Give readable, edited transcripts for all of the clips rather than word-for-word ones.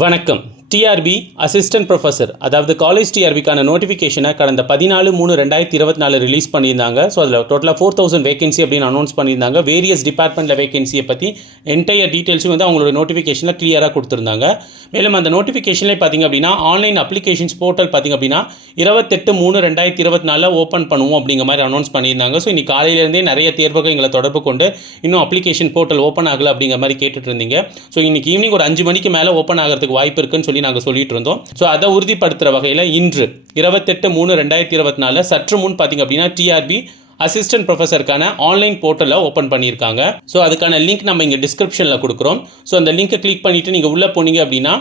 வணக்கம். TRP assistant professor, அதாவது college டிஆர்பிக்கான நோட்டிஃபிகேஷனை கடந்த 14/3/2024 ரிலீஸ் பண்ணியிருந்தாங்க. ஸோ அதில் டோட்டலாக 4000 வேகன்சி அப்படின்னு அனௌன்ஸ் பண்ணியிருந்தாங்க. வேரியஸ் டிபார்ட்மெண்ட்டில் வேகன்சியை பற்றி என்டையர் டீட்டெயில்ஸும் வந்து அவங்களோட நோட்டிஃபிகேஷனில் கிளியராக கொடுத்துருந்தாங்க. மேலும் அந்த நோட்டிஃபிகேஷன்லேயே பார்த்திங்க அப்படின்னா ஆன்லைன் அப்ளிகேஷன்ஸ் போர்ட்டல் பார்த்திங்க அப்படின்னா 28/3/2024 ஓப்பன் பண்ணுவோம் அப்படிங்கிற மாதிரி அனௌன்ஸ் பண்ணியிருந்தாங்க. ஸோ இன்றைக்கி காலையிலேருந்தே நிறைய தேர்வுகள் எங்களை தொடர்பு கொண்டு இன்னும் அப்ளிகேஷன் போர்ட்டல் ஓப்பன் ஆகலை அப்படிங்கிற மாதிரி கேட்டுட்டு இருந்தீங்க. ஸோ இன்றைக்கி ஈவினிங் ஒரு 5 மணிக்கு மேலே ஓப்பன் ஆகிறதுக்கு வாய்ப்பு இருக்குன்னு சொல்லி நாங்கள் சொல்லிட்டு இருந்தோம். ஸோ அதை உறுதிப்படுத்துகிற வகையில் இன்று 28/3/2024 சற்று முன் பார்த்திங்க அப்படின்னா டிஆர்பி அசிஸ்டன்ட் ப்ரொஃபஸருக்கான ஆன்லைன் போர்ட்டலில் ஓப்பன் பண்ணியிருக்காங்க. ஸோ அதுக்கான லிங்க் நம்ம இங்கே டிஸ்கிரிப்ஷனில் கொடுக்குறோம். ஸோ அந்த லிங்கை கிளிக் பண்ணிவிட்டு நீங்கள் உள்ளே போனீங்க அப்படின்னா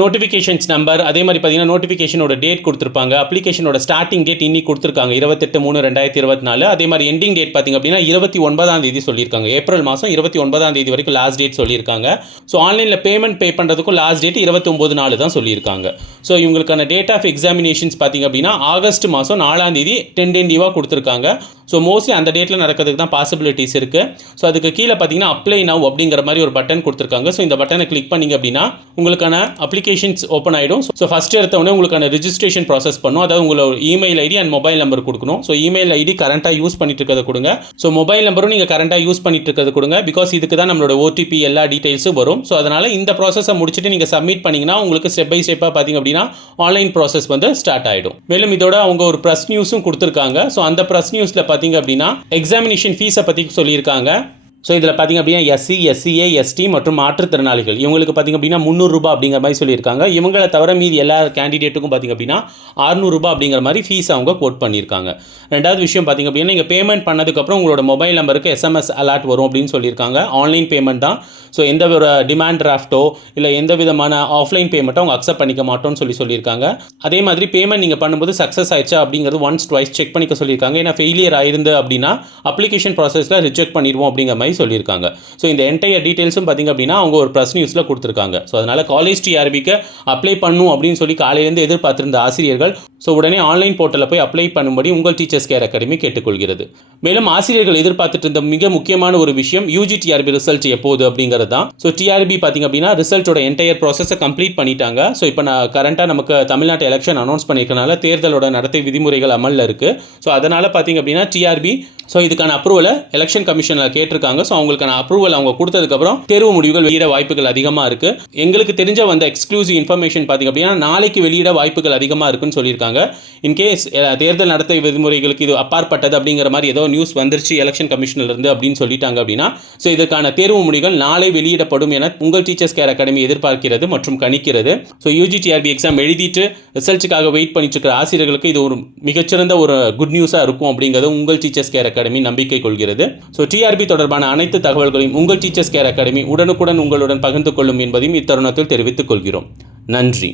நோட்டிஃபிகேஷன்ஸ் நம்பர், அதே மாதிரி பார்த்தீங்கன்னா நோட்டிஃபிகேஷனோட டேட் கொடுத்துருப்பாங்க. அப்ளிகேஷனோட ஸ்டார்டிங் டேட் இன்னைக்கு கொடுத்துருக்காங்க 28/3/2024. அதே மாதிரி எண்டிங் டேட் பார்த்திங்க அப்படின்னா 29ஆம் தேதி சொல்லியிருக்காங்க. ஏப்ரல் மாதம் 29ஆம் தேதி வரைக்கும் லாஸ்ட் டேட் சொல்லியிருக்காங்க. ஸோ ஆன்லைனில் பேமெண்ட் பே பண்ணுறதுக்கும் லாஸ்ட் டேட் 29/4 தான் சொல்லியிருக்காங்க. ஸோ இவங்களுக்கான டேட் ஆஃப் எக்ஸாமினேஷன்ஸ் பார்த்திங்க அப்படின்னா ஆகஸ்ட் மாதம் 4ஆம் தேதி டென்டேட்டிவாக கொடுத்துருக்காங்க. ஸோ மோஸ்ட்லி அந்த டேட்டில் நடக்கிறதுக்கு தான் பாசிபிலிட்டிஸ் இருக்குது. ஸோ அதுக்கு கீழே பார்த்தீங்கன்னா அப்ளை நவ் அப்படிங்கிற மாதிரி ஒரு பட்டன் கொடுத்துருக்காங்க. ஸோ இந்த பட்டனை கிளிக் பண்ணிங்க அப்படின்னா உங்களுக்கான அப்ளிகேஷன்ஸ் ஓப்பன் ஆகிடும். ஸோ ஃபஸ்ட் எடுத்தவொடனே உங்களுக்கான ரிஜிஸ்ட்ரேஷன் ப்ராசஸ் பண்ணும். அதாவது உங்களோட email ID and mobile number கொடுக்கணும். ஸோ இமெயில் ஐடி கரண்ட்டாக யூஸ் பண்ணிட்டு இருக்கிறத கொடுங்க. ஸோ மொபைல் நம்பரும் நீங்கள் கரண்ட்டாக யூஸ் பண்ணிட்டு இருக்கிறது கொடுங்க. பிகாஸ் இதுக்கு தான் நம்மளோட ஓடிபி எல்லா டீட்டெயில்ஸும் வரும். ஸோ அதனால் இந்த ப்ராசஸை முடிச்சுட்டு நீங்கள் சப்மிட் பண்ணிங்கன்னா உங்களுக்கு ஸ்டெப் பை ஸ்டெப்பாக பார்த்திங்க அப்படின்னா ஆன்லைன் ப்ராசஸ் வந்து ஸ்டார்ட் ஆகிடும். மேலும் இதோட அவங்க ஒரு ப்ரெஸ் நியூஸும் கொடுத்துருக்காங்க. ஸோ அந்த ப்ரெஸ் நியூஸில் பார்த்திங்க அப்படின்னா எக்ஸாமினேஷன் ஃபீஸை பற்றி சொல்லியிருக்காங்க. ஸோ இதில் பார்த்திங்க அப்படின்னா எஸ்சி, எஸ்சிஏ, எஸ்டி மற்றும் மாற்றுத்திறனாளிகள் இவங்களுக்கு பார்த்திங்க அப்படின்னா 300 ரூபாய் அப்படிங்கிற மாதிரி சொல்லியிருக்காங்க. இவங்களை தவிர மீதி எல்லா கேண்டிடேட்டுக்கும் பார்த்திங்க அப்படின்னா 600 ரூபாய் அப்படிங்கிற மாதிரி ஃபீஸ் அவங்க கோட் பண்ணியிருக்காங்க. ரெண்டாவது விஷயம் பார்த்திங்க அப்படின்னா நீங்கள் பேமெண்ட் பண்ணதுக்கப்புறம் உங்களோட மொபைல் நம்பருக்கு எஸ்எம்எஸ் அலர்ட் வரும் அப்படின்னு சொல்லியிருக்காங்க. ஆன்லைன் பேமெண்ட் தான். ஸோ எந்த ஒரு டிமாண்ட் டிராஃப்ட்டோ இல்லை எந்த விதமான ஆஃப்லைன் பேமெண்ட்டோ அவங்க அக்செப்ட் பண்ணிக்க மாட்டோம்னு சொல்லியிருக்காங்க. அதே மாதிரி பேமெண்ட் நீங்கள் பண்ணும்போது சக்ஸஸ் ஆயிடுச்சா அப்படிங்கிறது ஒன்ஸ் ட்வைஸ் செக் பண்ணிக்க சொல்லியிருக்காங்க. ஏன்னா ஃபெயிலியர் ஆயிருந்து அப்படின்னா அப்ளிகேஷன் ப்ராசஸில் ரிஜெக்ட் பண்ணிடுவோம் அப்படிங்கிற மாதிரி சொல்லியிருக்காங்க. ஸோ இந்த என்டையர் டீட்டெயில்ஸும் பார்த்திங்க அப்படின்னா அவங்க ஒரு ப்ரெஸ் நியூஸில் கொடுத்துருக்காங்க. ஸோ அதனால் காலேஜ் டிஆர்பிக்கு அப்ளை பண்ணும் அப்படின்னு சொல்லி காலையிலேருந்து எதிர்பார்த்திருந்த ஆசிரியர்கள் ஸோ உடனே ஆன்லைன் போர்ட்டலில் போய் அப்ளை பண்ணும்படி உங்கள் டீச்சர்ஸ் கேர் அகாடமி கேட்டுக்கொள்கிறது. மேலும் ஆசிரியர்கள் எதிர்பார்த்துட்டு இருந்த மிக முக்கியமான ஒரு விஷயம் யூஜி டிஆர்பி ரிசல்ட் எப்போது அப்படிங்கிறது தான். ஸோ டிஆர்பி பார்த்திங்க அப்படின்னா ரிசல்ட்டோட என்டையர் ப்ராசஸை கம்ப்ளீட் பண்ணிட்டாங்க. ஸோ இப்போ நான் கரண்ட்டாக நமக்கு தமிழ்நாட்டு எலெக்ஷன் அனௌன்ஸ் பண்ணியிருக்கனால தேர்தலோட நடத்தை விதிமுறைகள் அமலில் இருக்குது. ஸோ அதனால் பார்த்திங்க அப்படின்னா டிஆர்பி ஸோ இதுக்கான அப்ரூவலை எலெக்ஷன் கமிஷனில் கேட்டிருக்காங்க. ஸோ அவங்களுக்கான அப்ரூவல் அவங்க கொடுத்ததுக்கப்புறம் தேர்வு முடிவுகள் வெளியிட வாய்ப்புகள் அதிகமாக இருக்குது. எங்களுக்கு தெரிஞ்ச வந்த எக்ஸ்க்ளூசிவ் இன்ஃபர்மேஷன் பார்த்திங்க அப்படின்னா நாளைக்கு வெளியிட வாய்ப்புகள் அதிகமாக இருக்குன்னு சொல்லியிருக்காங்க. இன்கேஸ் தேர்தல் நடத்தை விதிமுறைகளுக்கு இது அப்பாற்பட்டது அப்படிங்கிற மாதிரி ஏதோ நியூஸ் வந்துருச்சு எலெக்ஷன் கமிஷனிலிருந்து அப்படின்னு சொல்லிட்டாங்க அப்படின்னா ஸோ இதற்கான தேர்வு முடிவுகள் நாளை வெளியிடப்படும் என உங்கள் டீச்சர்ஸ் கேர் அகாடமி எதிர்பார்க்கிறது மற்றும் கணிக்கிறது. ஸோ யூஜி டிஆர்பி எக்ஸாம் எழுதிட்டு ரிசல்ட்டுக்காக வெயிட் பண்ணிட்டு இருக்கிற ஆசிரியர்களுக்கு இது ஒரு மிகச்சிறந்த ஒரு குட் நியூஸாக இருக்கும் அப்படிங்கிறது உங்கள் டீச்சர்ஸ் கேர் அகாடமி நம்பிக்கை கொள்கிறது. ஸோ டிஆர்பி தொடர்பான அனைத்து தகவல்களையும் உங்கள் டீச்சர்ஸ் கேர் அகாடமி உடனுக்குடன் உங்களுடன் பகிர்ந்து கொள்ளும் என்பதையும் இத்தருணத்தில் தெரிவித்துக் கொள்கிறோம். நன்றி.